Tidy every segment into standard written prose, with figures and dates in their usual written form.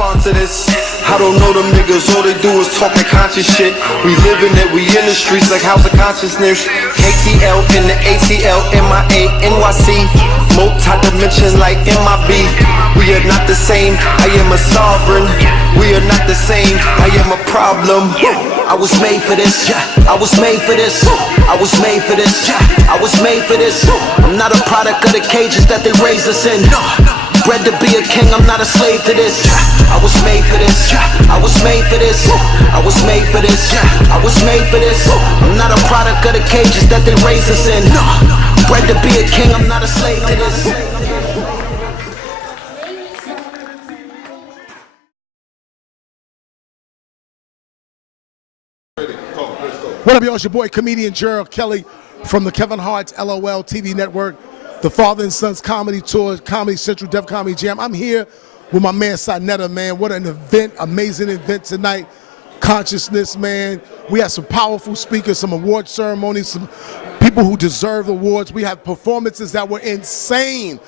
respond to this. I don't know them niggas, all they do is talk that conscious shit. We living it, we in the streets like House of Consciousness. KTL in the ATL, MIA, NYC. Multi-dimension like MIB. We are not the same, I am a sovereign. We are not the same, I am a problem. I was made for this, I was made for this, I was made for this, I was made for this. I'm not a product of the cages that they raised us in. Bred to be a king, I'm not a slave to this. I was made for this, I was made for this, I was made for this, I was made for this. I'm not a product of the cages that they raised us in. Bred to be a king, I'm not a slave to this. What up, y'all? It's your boy, comedian Gerald Kelly from the Kevin Hart's LOL TV network, the Father and Sons Comedy Tour, Comedy Central, Def Comedy Jam. I'm here with my man, Sinetta, man. What an event, amazing event tonight. Consciousness, man. We have some powerful speakers, some award ceremonies, some people who deserve awards. We have performances that were insane.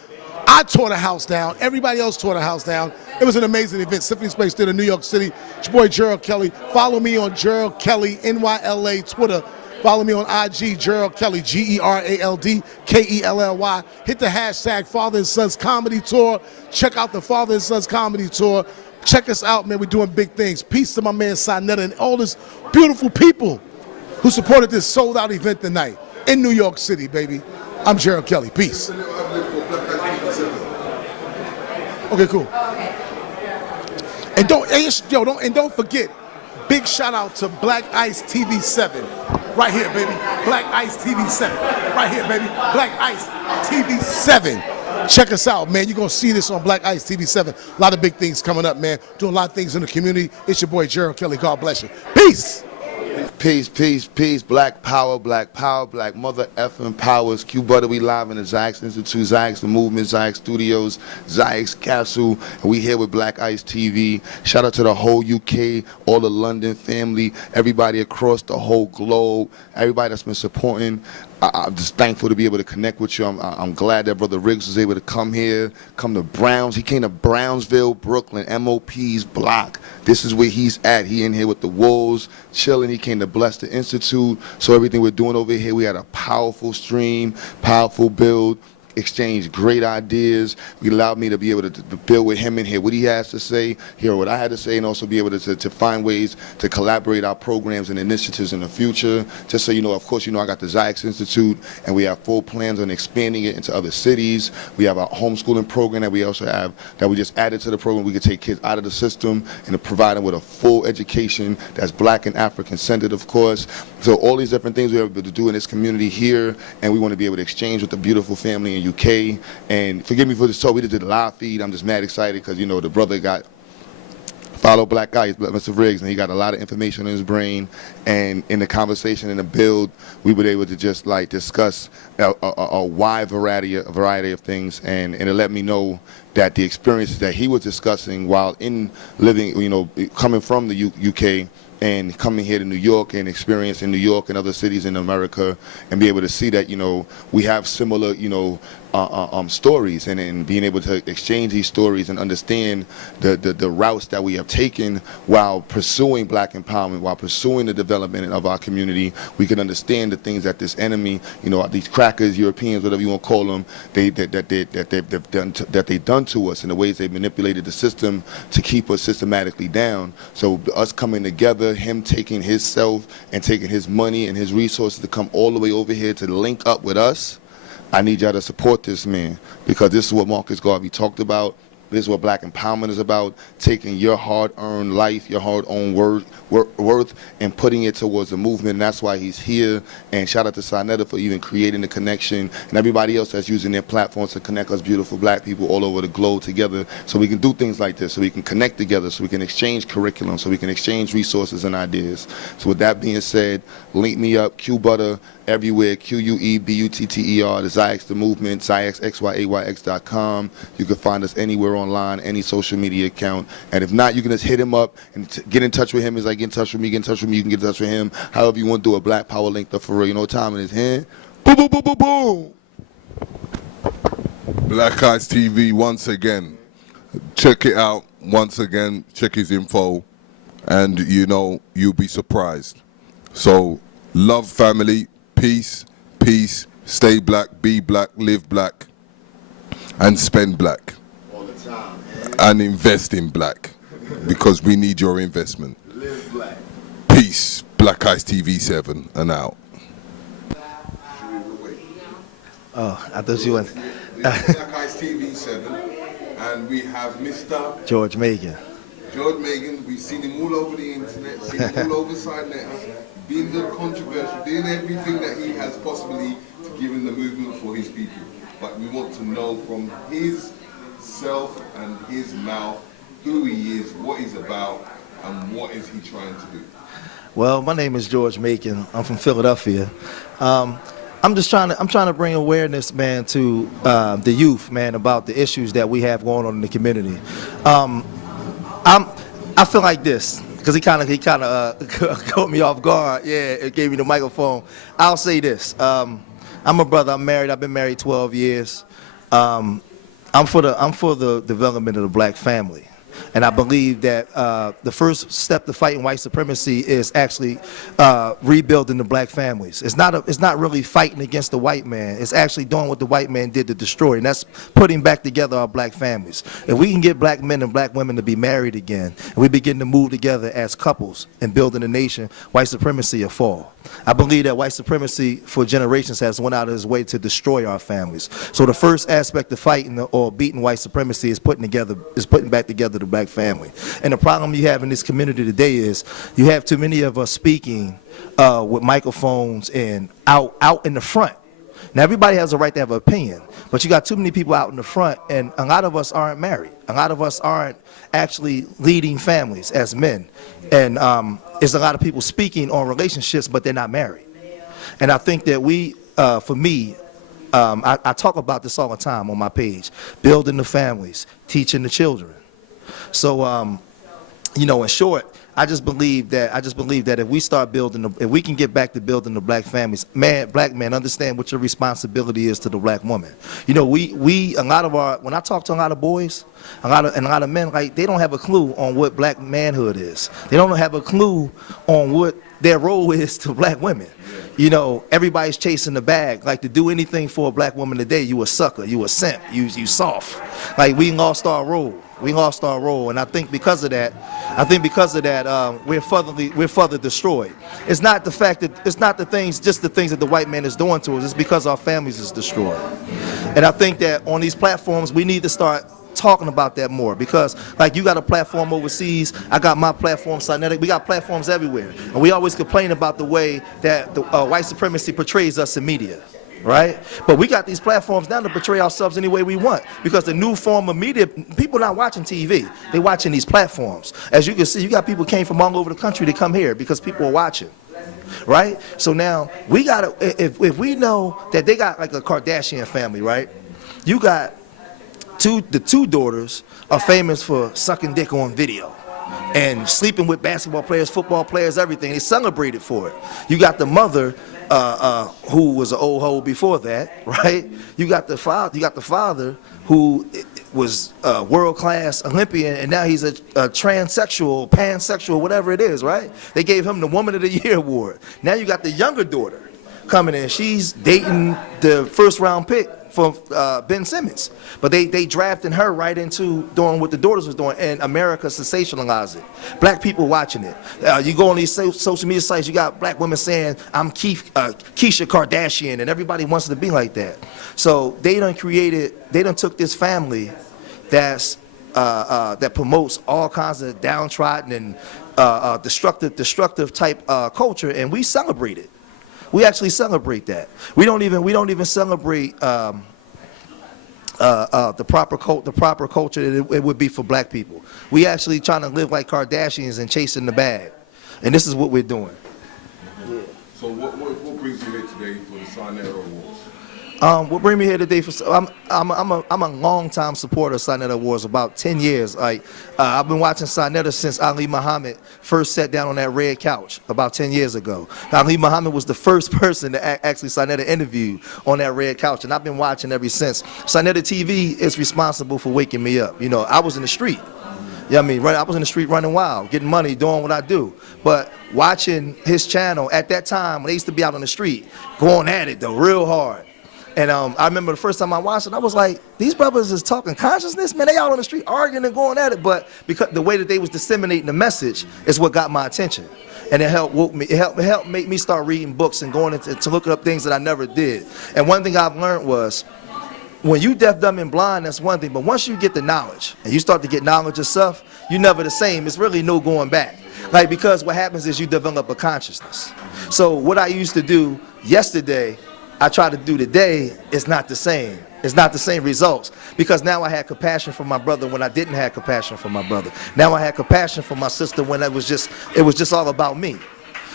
I tore the house down. Everybody else tore the house down. It was an amazing event. Symphony Space Theater, New York City. It's your boy, Gerald Kelly. Follow me on Gerald Kelly, NYLA, Twitter. Follow me on IG, Gerald Kelly, GeraldKelly. Hit the hashtag Father and Sons Comedy Tour. Check out the Father and Sons Comedy Tour. Check us out, man. We're doing big things. Peace to my man, Sinetta, and all these beautiful people who supported this sold-out event tonight in New York City, baby. I'm Gerald Kelly. Peace. Okay, cool. And don't forget, big shout out to Black Ice TV 7. Right here, baby. Black Ice TV 7. Right here, baby. Black Ice TV 7. Check us out, man. You're going to see this on Black Ice TV 7. A lot of big things coming up, man. Doing a lot of things in the community. It's your boy, Gerald Kelly. God bless you. Peace. Peace, peace, peace. Black power, black mother effing powers. Q Butter, we live in the Zyx Institute, Zyx the Movement, Zyx Studios, Zyx Castle, and we here with Black Ice TV. Shout out to the whole UK, all the London family, everybody across the whole globe, everybody that's been supporting. I'm just thankful to be able to connect with you. I'm glad that Brother Riggs was able to come here, come to Browns. He came to Brownsville, Brooklyn, MOP's block. This is where he's at. He in here with the Wolves, chilling. He came to bless the Institute. So everything we're doing over here, we had a powerful stream, powerful build. Exchange great ideas. He allowed me to be able to build with him and hear what he has to say, hear what I had to say, and also be able to find ways to collaborate our programs and initiatives in the future. Just so you know, of course, you know I got the Zyx Institute, and we have full plans on expanding it into other cities. We have our homeschooling program that we also have, that we just added to the program. We could take kids out of the system and to provide them with a full education that's Black and African centered, of course. So all these different things we're able to do in this community here, and we want to be able to exchange with the beautiful family in UK. And forgive me for this talk, we just did a live feed. I'm just mad excited because, you know, the brother got follow Black Ice, Mr. Riggs, and he got a lot of information in his brain. And in the conversation, in the build, we were able to just like discuss a wide variety of things, and it let me know that the experiences that he was discussing while in living, you know, coming from the UK and coming here to New York and experiencing New York and other cities in America, and be able to see that, you know, we have similar, you know, stories, and being able to exchange these stories and understand the routes that we have taken while pursuing Black empowerment, while pursuing the development of our community. We can understand the things that this enemy, you know, these crackers, Europeans, whatever you want to call them, they've done to us, and the ways they've manipulated the system to keep us systematically down. So us coming together, him taking his self and taking his money and his resources to come all the way over here to link up with us. I need y'all to support this man, because this is what Marcus Garvey talked about. This is what Black empowerment is about, taking your hard-earned life, your hard-earned worth, and putting it towards the movement. And that's why he's here. And shout out to Sinetta for even creating the connection, and everybody else that's using their platforms to connect us beautiful Black people all over the globe together, so we can do things like this, so we can connect together, so we can exchange curriculum, so we can exchange resources and ideas. So with that being said, link me up, Q Butter, everywhere, QUEBUTTER, the Zyx, the movement, ZyxXYAYX.com. You can find us anywhere online, any social media account. And if not, you can just hit him up and get in touch with him. It's like, get in touch with me, you can get in touch with him. However you want to do a Black Power link up for real. You know what time it is, hand? Boom, boom, boom, boom, boom. Black Ice TV once again. Check it out. once again, check his info, and you'll be surprised. So, love, family, peace, peace, stay black, be black, live black, and spend black. All the time. And invest in black, because we need your investment. Live black. Peace. Black Ice TV 7 and out. Oh, I thought you went. Black Ice TV 7, and we have Mr. George Macon. George Macon. We've seen him all over the internet, seen him all over Signet, being the controversial, doing everything that he has possibly to give in the movement for his people. But we want to know from his self and his mouth who he is, what he's about, and what is he trying to do. Well, my name is George Macon. I'm from Philadelphia. I'm trying to bring awareness, man, to the youth, man, about the issues that we have going on in the community. I feel like this, because he kind of caught me off guard. Yeah, it gave me the microphone. I'll say this. I'm a brother. I'm married. I've been married 12 years. I'm for the development of the black family. And I believe that the first step to fighting white supremacy is actually rebuilding the black families. It's not really fighting against the white man. It's actually doing what the white man did to destroy, and that's putting back together our black families. If we can get black men and black women to be married again, and we begin to move together as couples and building a nation, white supremacy will fall. I believe that white supremacy for generations has went out of its way to destroy our families. So the first aspect of fighting or beating white supremacy is putting back together the black family. And the problem you have in this community today is you have too many of us speaking with microphones and out in the front. Now, everybody has a right to have an opinion, but you got too many people out in the front, and a lot of us aren't married. A lot of us aren't actually leading families as men. And there's a lot of people speaking on relationships, but they're not married. And I think that for me, I talk about this all the time on my page, building the families, teaching the children. So, in short, I just believe that if we start if we can get back to building the black families, black men, understand what your responsibility is to the black woman. A lot of when I talk to a lot of boys, a lot of men, like, they don't have a clue on what black manhood is. They don't have a clue on what their role is to black women. Everybody's chasing the bag. Like, to do anything for a black woman today, you a sucker, you a simp, you soft. Like, we lost our role. And I think because of that, we're further destroyed. It's not the things that the white man is doing to us. It's because our families is destroyed. And I think that on these platforms, we need to start talking about that more, because, like, you got a platform overseas, I got my platform, Cynetic, we got platforms everywhere, and we always complain about the way that the white supremacy portrays us in media, right? But we got these platforms now to portray ourselves any way we want, because the new form of media, people not watching TV, they watching these platforms. As you can see, you got people came from all over the country to come here because people are watching. Right? So now we gotta, if we know that they got like a Kardashian family, right? You got the two daughters are famous for sucking dick on video and sleeping with basketball players, football players, everything. They celebrated for it. You got the mother who was an old hoe before that, right? You got the father who was a world-class Olympian, and now he's a transsexual, pansexual, whatever it is, right? They gave him the Woman of the Year award. Now you got the younger daughter coming in. She's dating the first-round pick from Ben Simmons. But they drafted her right into doing what the daughters was doing, and America sensationalized it. Black people watching it. You go on these social media sites, you got black women saying, I'm Keisha Kardashian, and everybody wants to be like that. So they done took this family that promotes all kinds of downtrodden and destructive type culture, and we celebrate it. We actually celebrate that. We don't even celebrate the proper culture that it would be for black people. We actually trying to live like Kardashians and chasing the bag, and this is what we're doing. Yeah. So what brings you here today for the Signet Awards? What bring me here today I'm a long-time supporter of Signet Awards, about 10 years. Like, I've been watching Signet since Ali Muhammad first sat down on that red couch about 10 years ago. Ali Muhammad was the first person to actually Signet interview on that red couch, and I've been watching ever since. Signet TV is responsible for waking me up. I was in the street. Yeah, I mean, I was in the street running wild, getting money, doing what I do. But watching his channel at that time, when they used to be out on the street, going at it though, real hard. And I remember the first time I watched it, I was like, these brothers is talking consciousness, man. They out on the street arguing and going at it. But because the way that they was disseminating the message is what got my attention. And it helped woke me. It helped make me start reading books and going to looking up things that I never did. And one thing I've learned was, when you deaf, dumb, and blind, that's one thing. But once you get the knowledge and you start to get knowledge yourself, you're never the same. It's really no going back. Like, because what happens is you develop a consciousness. So what I used to do yesterday, I try to do today, is not the same. It's not the same results, because now I had compassion for my brother when I didn't have compassion for my brother. Now I had compassion for my sister when it was just all about me.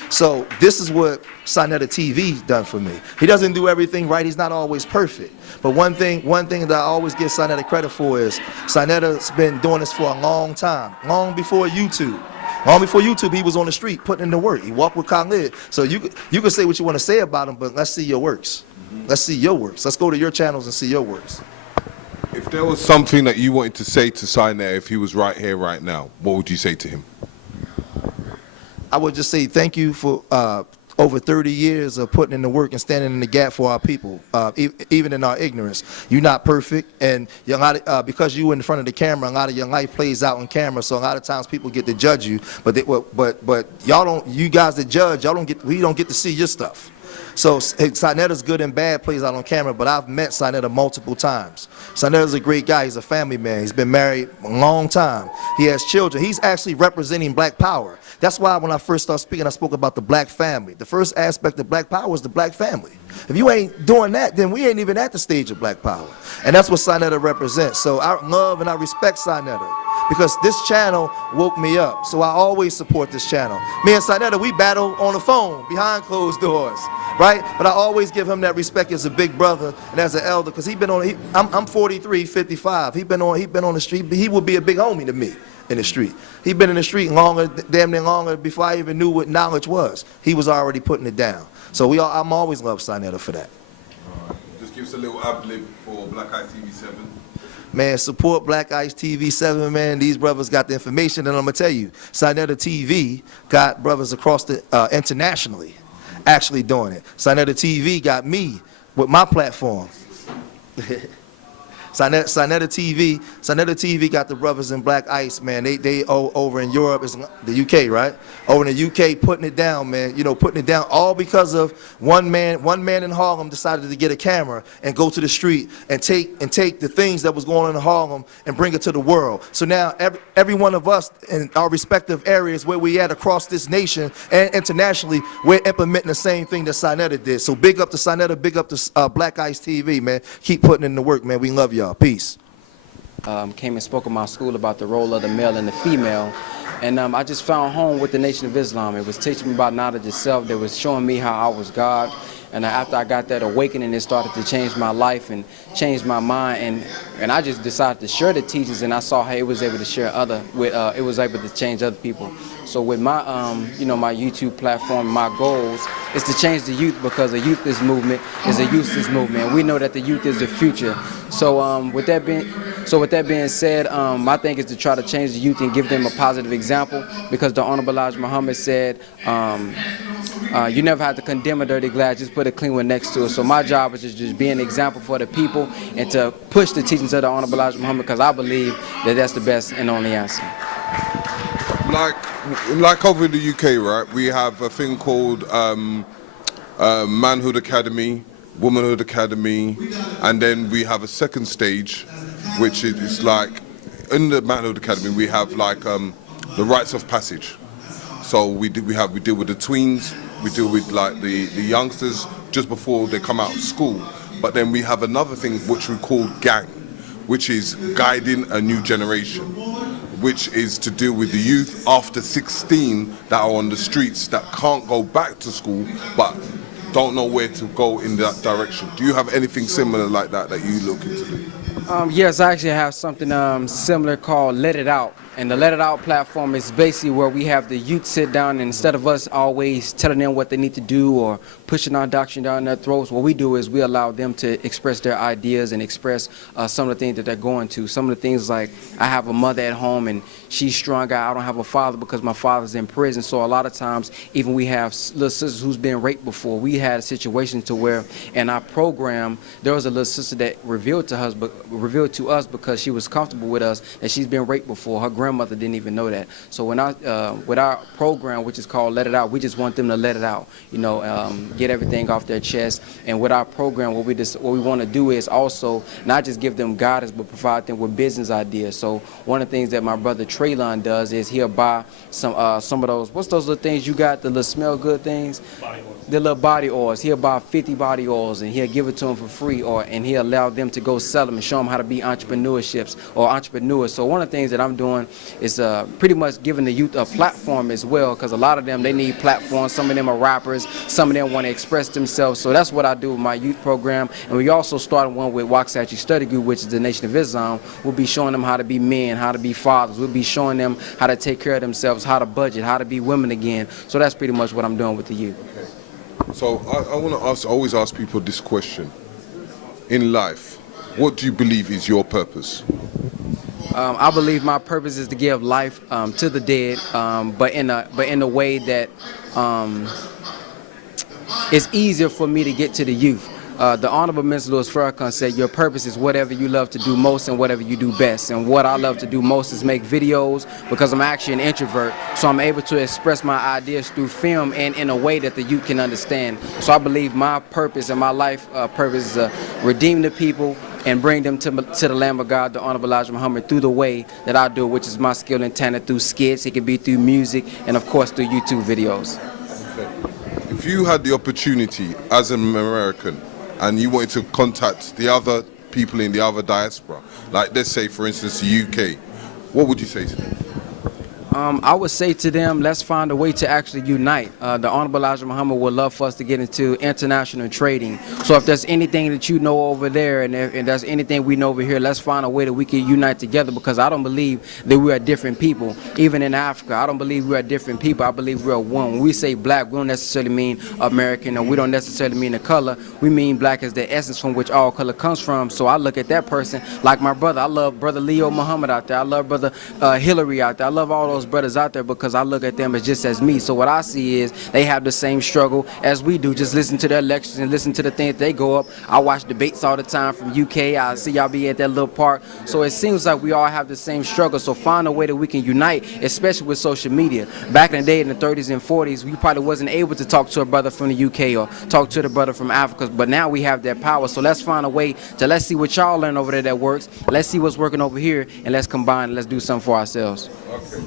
So this is what Sinetta TV done for me. He doesn't do everything right. He's not always perfect. But one thing that I always give Sinetta credit for is Sinetta's been doing this for a long time, long before YouTube. Long before YouTube, he was on the street putting in the work. He walked with Khalid. So you can say what you want to say about him, but let's see your works. Let's see your works. Let's go to your channels and see your works. If there was something that you wanted to say to Sinetta if he was right here, right now, what would you say to him? I would just say thank you for over 30 years of putting in the work and standing in the gap for our people, even in our ignorance. You're not perfect, and because you in front of the camera, a lot of your life plays out on camera. So a lot of times people get to judge you, but y'all don't. You guys that judge, we don't get to see your stuff. So Sinetta's good and bad plays out on camera, but I've met Sinetta multiple times. Sinetta's a great guy. He's a family man. He's been married a long time. He has children. He's actually representing black power. That's why when I first started speaking, I spoke about the black family. The first aspect of black power is the black family. If you ain't doing that, then we ain't even at the stage of black power. And that's what Sinetta represents. So I love and I respect Sinetta, because this channel woke me up. So I always support this channel. Me and Sinetta, we battle on the phone behind closed doors, right? But I always give him that respect as a big brother and as an elder, because I'm 43, 55. He been on the street, but he would be a big homie to me in the street. He'd been in the street longer, damn near longer, before I even knew what knowledge was. He was already putting it down. So I'm always love Sinetta for that. Just give us a little ad-lib for Black Ice TV 7. Man, support Black Ice TV 7, man. These brothers got the information, and I'm gonna tell you, Sinetta TV got brothers across the internationally actually doing it. Sinetta TV got me with my platform. Sinetta TV got the brothers in Black Ice, man. They over in Europe, it's the UK, right? Over in the UK, putting it down, man. You know, putting it down, all because of one man in Harlem decided to get a camera and go to the street and take the things that was going on in Harlem and bring it to the world. So now every one of us in our respective areas where we at across this nation and internationally, we're implementing the same thing that Sinetta did. So big up to Sinetta, big up to Black Ice TV, man. Keep putting in the work, man. We love y'all. Peace. Came and spoke in my school about the role of the male and the female, and I just found home with the Nation of Islam. It was teaching me about knowledge itself. They was showing me how I was God, and after I got that awakening, it started to change my life and change my mind, and I just decided to share the teachings, and I saw how it was able to share it was able to change other people. So with my my YouTube platform, my goals is to change the youth, because a youth is movement is a useless movement. And we know that the youth is the future. So with that being said, my thing is to try to change the youth and give them a positive example, because the Honorable Elijah Muhammad said, you never have to condemn a dirty glass, just put a clean one next to it. So my job is to just be an example for the people and to push the teachings of the Honorable Elijah Muhammad, because I believe that that's the best and only answer. Like over in the UK, right, we have a thing called Manhood Academy, Womanhood Academy, and then we have a second stage, which is like, in the Manhood Academy, we have like the rites of passage. So we deal with the tweens, we deal with like the youngsters just before they come out of school. But then we have another thing which we call gang, which is guiding a new generation, which is to deal with the youth after 16 that are on the streets, that can't go back to school, but don't know where to go in that direction. Do you have anything similar like that you look into? Yes, I actually have something similar called Let It Out. And the Let It Out platform is basically where we have the youth sit down, and instead of us always telling them what they need to do or pushing our doctrine down their throats, what we do is we allow them to express their ideas and express some of the things that they're going to. Some of the things like I have a mother at home and she's strung out. I don't have a father because my father's in prison. So a lot of times, even we have little sisters who's been raped before. We had a situation to where in our program there was a little sister that revealed to us because she was comfortable with us that she's been raped before. Her grandmother didn't even know that. So when with our program, which is called Let It Out, we just want them to let it out, get everything off their chest. And with our program, what we want to do is also not just give them guidance, but provide them with business ideas. So one of the things that my brother Traylon does is he'll buy some of those, what's those little things you got, the little smell good things? The little body oils. He'll buy 50 body oils and he'll give it to them for free, and he'll allow them to go sell them and show them how to be entrepreneurs. So one of the things that I'm doing is pretty much giving the youth a platform as well, because a lot of them, they need platforms. Some of them are rappers, some of them want to express themselves. So that's what I do with my youth program. And we also started one with Waxahachie Study Group, which is the Nation of Islam. We'll be showing them how to be men, how to be fathers. We'll be showing them how to take care of themselves, how to budget, how to be women again. So that's pretty much what I'm doing with the youth. So I want to always ask people this question. In life, what do you believe is your purpose? I believe my purpose is to give life to the dead, but in a way that it's easier for me to get to the youth. The Honorable Minister Louis Farrakhan said, your purpose is whatever you love to do most and whatever you do best. And what I love to do most is make videos, because I'm actually an introvert. So I'm able to express my ideas through film and in a way that the youth can understand. So I believe my purpose and my life purpose is to redeem the people and bring them to the Lamb of God, the Honorable Elijah Muhammad, through the way that I do, which is my skill and talent through skits. It can be through music and, of course, through YouTube videos. Okay. If you had the opportunity as an American and you wanted to contact the other people in the other diaspora, like let's say, for instance, the UK, what would you say to them? I would say to them, let's find a way to actually unite. The Honorable Elijah Muhammad would love for us to get into international trading. So if there's anything that you know over there and there's anything we know over here, let's find a way that we can unite together, because I don't believe that we are different people. Even in Africa, I don't believe we are different people. I believe we are one. When we say black, we don't necessarily mean American, or we don't necessarily mean the color. We mean black as the essence from which all color comes from. So I look at that person like my brother. I love Brother Leo Muhammad out there. I love Brother Hillary out there. I love all those brothers out there because I look at them as just as me. So what I see is they have the same struggle as we do. Just listen to their lectures and listen to the things they go up. I watch debates all the time from UK. I see y'all be at that little park. So it seems like we all have the same struggle. So find a way that we can unite, especially with social media. Back in the day, in the 30s and 40s, we probably wasn't able to talk to a brother from the UK or talk to the brother from Africa, but now we have that power. So let's find a way to, let's see what y'all learn over there that works. Let's see what's working over here, and let's combine and let's do something for ourselves. Okay.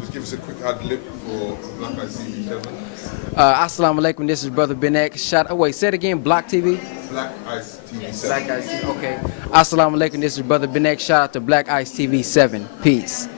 Just give us a quick ad-lib for Black Ice TV 7. Assalamu alaikum, this is Brother Benek. Say it again, Block TV? Black Ice TV 7. Black Ice TV, okay. Assalamu alaikum, this is Brother Benek. Shout out to Black Ice TV 7. Peace.